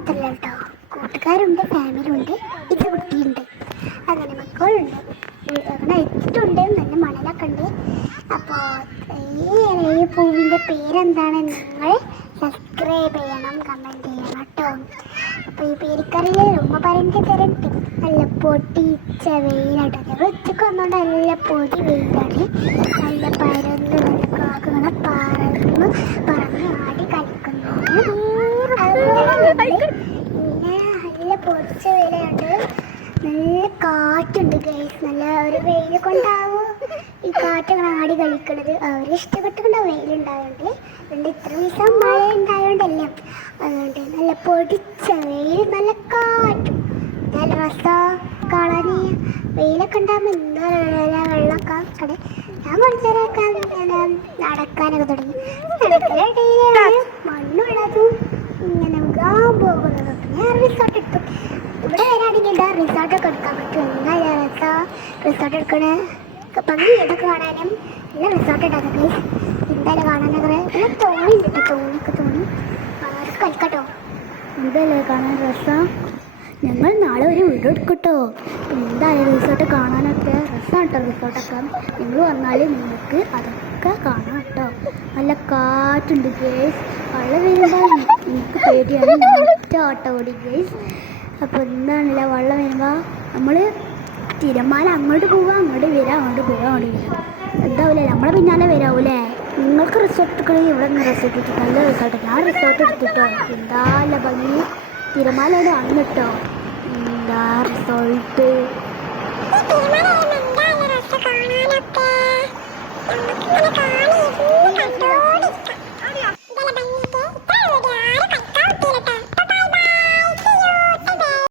മാത്രമല്ല കേട്ടോ, കൂട്ടുകാരുണ്ട്, ഫാമിലി ഉണ്ട്, ഇത് കുട്ടിയുണ്ട്, അങ്ങനെ മക്കളുണ്ട്, അങ്ങനെ എത്തിയിട്ടുണ്ട്. നല്ല മണലൊക്കെ ഉണ്ട്. അപ്പോൾ ഈ പൂവിൻ്റെ പേരെന്താണ് നിങ്ങൾ സബ്സ്ക്രൈബ് ചെയ്യണം, കമൻറ്റ് ചെയ്യണം കേട്ടോ. അപ്പോൾ ഈ പേരിക്കറിയിൽ ഉമ്മ പറഞ്ഞ തരണ്ട്. നല്ല പൊട്ടിച്ച വെയിലാട്ടോ. ഞങ്ങൾ ഉച്ചക്ക് വന്നുകൊണ്ട് നല്ല പൊടി വെയിലാണ്. നല്ല പരന്ന് നല്ല കാക്കകളെ പറന്ന് ആടി കളിക്കുന്നുണ്ട്. പിന്നെ നല്ല പൊടിച്ച വെയിലുണ്ട്, നല്ല കാറ്റുണ്ട് ഗൈസ്. നല്ല ഒരു വെയിൽ കൊണ്ടാവും ഈ കാറ്റങ്ങനെ ആടി കളിക്കണത്. അവർ ഇഷ്ടപ്പെട്ടുകൊണ്ടാവും വെയിലുണ്ടായോണ്ട്. അതുകൊണ്ട് ഇത്ര ദിവസം മഴ ഉണ്ടായോണ്ടല്ലേ, അതുകൊണ്ട് നല്ല പൊടിച്ച വെയിൽ, നല്ല കാറ്റും, നല്ല രസം കാണാൻ. വെയിലൊക്കെ ഉണ്ടാകുമ്പോൾ എന്താ വെള്ളമൊക്കെ അവിടെ ഞാൻ കുറച്ചേരൊക്കെ നടക്കാനൊക്കെ തുടങ്ങി. നടക്കലിടയിലാണ് മണ്ണുള്ളതും ഇങ്ങനെ മുഖാൻ പോകുന്നതും. ഞാൻ റിസോർട്ട് എടുത്തു. ഇവിടെ വരാണെങ്കിൽ എന്താ റിസോർട്ടൊക്കെ എടുക്കാൻ പറ്റും. എന്താ രസം റിസോർട്ട് എടുക്കണേ, ഭംഗി ഇതൊക്കെ കാണാനും നല്ല റിസോർട്ട് ഉണ്ടാകും ഗൈസ്. എന്തായാലും കാണാനൊക്കെ പിന്നെ തോണി കിട്ടും, തോണിയൊക്കെ തോന്നി അവർക്ക് കളിക്കട്ടോ. ഇതല്ലേ കാണാൻ രസം. ഞങ്ങൾ നാളെ ഒരു വീഡിയോ എടുക്കട്ടോ. എന്തായാലും റിസോർട്ട് കാണാനൊക്കെ രസമാണ് കേട്ടോ. റിസോർട്ടൊക്കെ നിങ്ങൾ വന്നാൽ നിങ്ങൾക്ക് അതൊക്കെ കാണാം കേട്ടോ. നല്ല കാറ്റുണ്ട് ഗേസ്. വെള്ളം വരുമ്പോൾ എനിക്ക് പേടിയാണ്, ഒറ്റ ഓട്ടം ഓടി ഗേസ്. അപ്പോൾ എന്താണല്ല വെള്ളം വരുമ്പോൾ നമ്മൾ തിരമാല അങ്ങോട്ട് പോവുക, അങ്ങോട്ട് വരാം, അങ്ങോട്ട് പോവുക, അങ്ങോട്ട് വരാം. എന്താവില്ലേ നമ്മളെ പിന്നാലെ വരാവൂലേ. നിങ്ങൾക്ക് റിസോർട്ട് എടുക്കണമെങ്കിൽ ഇവിടെ നിന്ന് റിസോർട്ട് എടുത്തു, നല്ല റിസോർട്ട്. ഞാൻ റിസോർട്ട് എടുത്തിട്ടോ. എന്താ ഭംഗി, തിരമാലയുടെ അങ്ങട്ടോ. എന്താ റിസോർട്ട്.